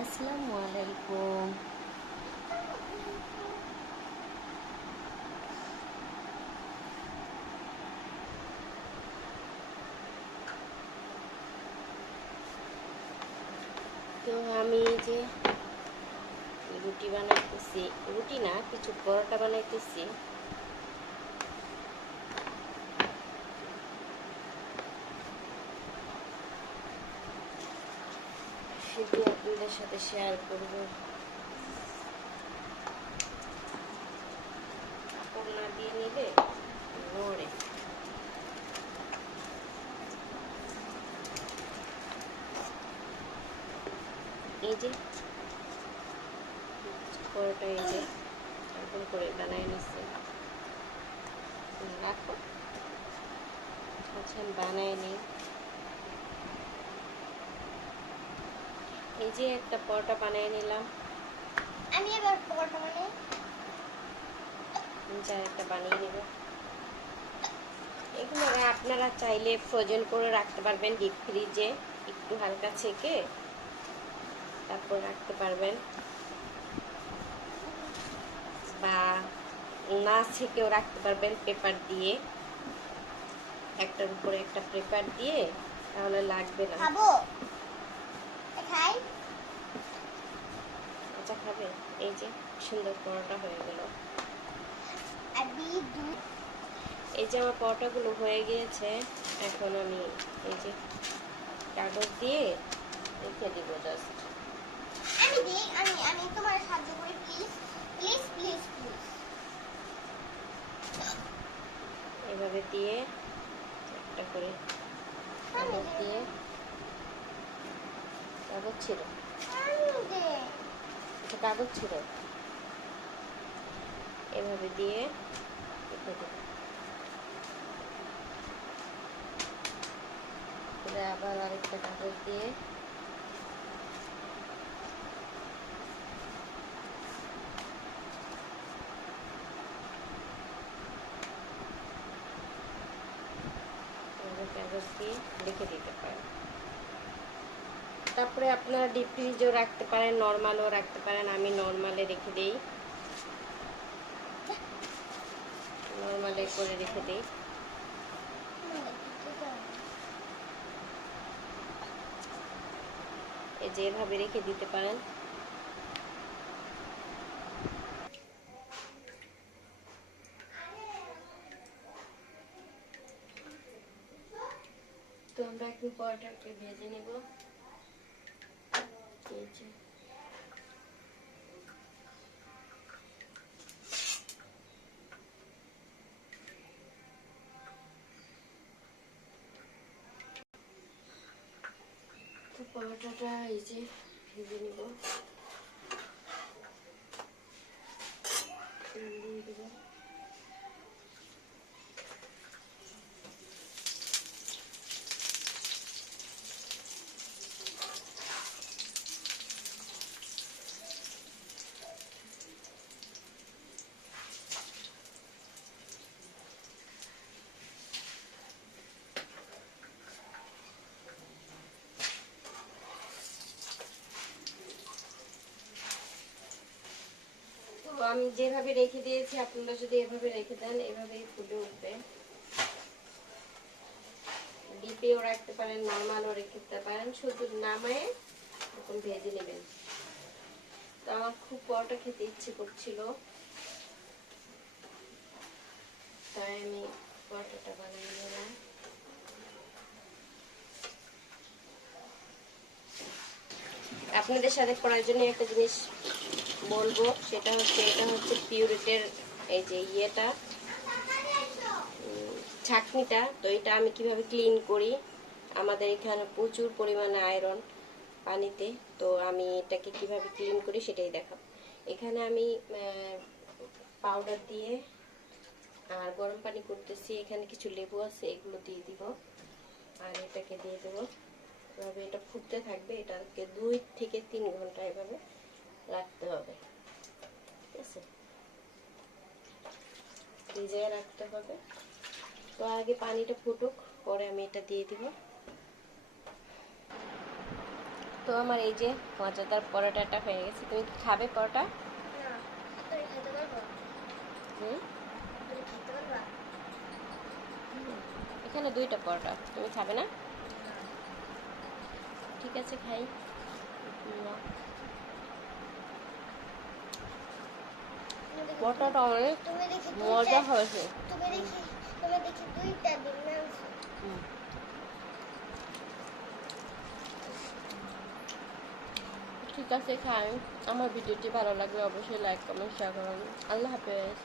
আসসালামু আলাইকুম। তো আমি যে রুটি বানাইতেছি রুটি না কিছু পরোটা বানাইতেছি সেটি আপনাদের সাথে শেয়ার করব। কাপড় না দিয়ে নিলে নড়ে। এই যে, পরোটা এই যে, এরকম করে বানাই নিচ্ছে। রাখো। আচ্ছা বানাই নিই। এই যে একটা পরোটা বানিয়ে নিলাম। আমি এবার পরোটা মানে যা একটা বানিয়ে নেব। এগুলো আপনারা চাইলে ফ্রোজেন করে রাখতে পারবেন ডিপ ফ্রিজে একটু হালকা ছেঁকে তারপর রাখতে পারবেন। বা না ছেঁকেও রাখতে পারবেন পেপার দিয়ে। একটার উপরে একটা পেপার দিয়ে তাহলে লাগবে না। খাব? খাই আচ্ছা খাবে। এই যে সুন্দর পরোটা হয়ে গেল। এই যে আমার পরোটাগুলো হয়ে গিয়েছে। এখন আমি এই যে কাগজ দিয়ে রেখে দিব জাস্ট আমি দিই আমি আমি তোমার সাহায্য করি প্লিজ প্লিজ প্লিজ প্লিজ এভাবে দিয়ে একটা করে দিয়ে কাগজ ছিল। কাগজ ছিল। এভাবে দিয়ে আবার আরেকটা কাগজ দিয়ে কাগজ দিয়ে লিখে দিতে পারেন তারপরে আপনারা ডিপ ফ্রিজও রাখতে পারেন নর্মালও রাখতে পারেন, আমি নর্মালে রেখে দিই। নর্মালে করে রেখে দিই। এই যে এভাবে রেখে দিতে পারেন। তো আমরা এখন পরোটাকে ভেজে নেব। তো পরোটাটা এই যে ভেজে নেব তেল দিয়ে দেবো তো আমি যেভাবে রেখে দিয়েছি, আপনারা যদি এভাবে রেখে দেন, এভাবেই ফুলে উঠবে। ডিপেও রাখতে পারেন নর্মালও রেখে পারেন। শুধু নামায় এখন ভেজে নেবেন। তো আমার খুব পরোটা খেতে ইচ্ছে করছিল। তাই আমি পরোটাটা বানিয়ে নিলাম। আপনাদের সাথে প্রয়োজনীয় একটা জিনিস বলব, সেটা হচ্ছে, এটা হচ্ছে পিউরিটের এই যে ইয়েটা ছাঁকনিটা। তো এটা আমি কীভাবে ক্লিন করি? আমাদের এখানে প্রচুর পরিমাণে আয়রন পানিতে, তো আমি এটাকে কীভাবে ক্লিন করি সেটাই দেখাবো। এখানে আমি পাউডার দিয়ে, আর গরম পানি করতেছি। এখানে কিছু লেবু আছে, এগুলো দিয়ে দিব, আর এটাকে দিয়ে দেবো। এভাবে এটা ফুটতে থাকবে, এটাকে দুই থেকে তিন ঘণ্টা এভাবে রাখতে হবে। ঠিক আছে? ভিজিয়ে রাখতে হবে। তো আগে পানিটা ফুটুক পরে আমি এটা দিয়ে দিব। তো আমার এই যে মজাদার পরোটাটা হয়ে গেছে। তুমি কি খাবে পরোটা? এখানে দুইটা পরোটা তুমি খাবে না? ঠিক আছে খাই। অনেক মজা হয়েছে। ঠিক আছে খাই। আমার ভিডিওটি ভালো লাগবে অবশ্যই লাইক কমেন্ট শেয়ার করুন। আল্লাহ হাফেজ।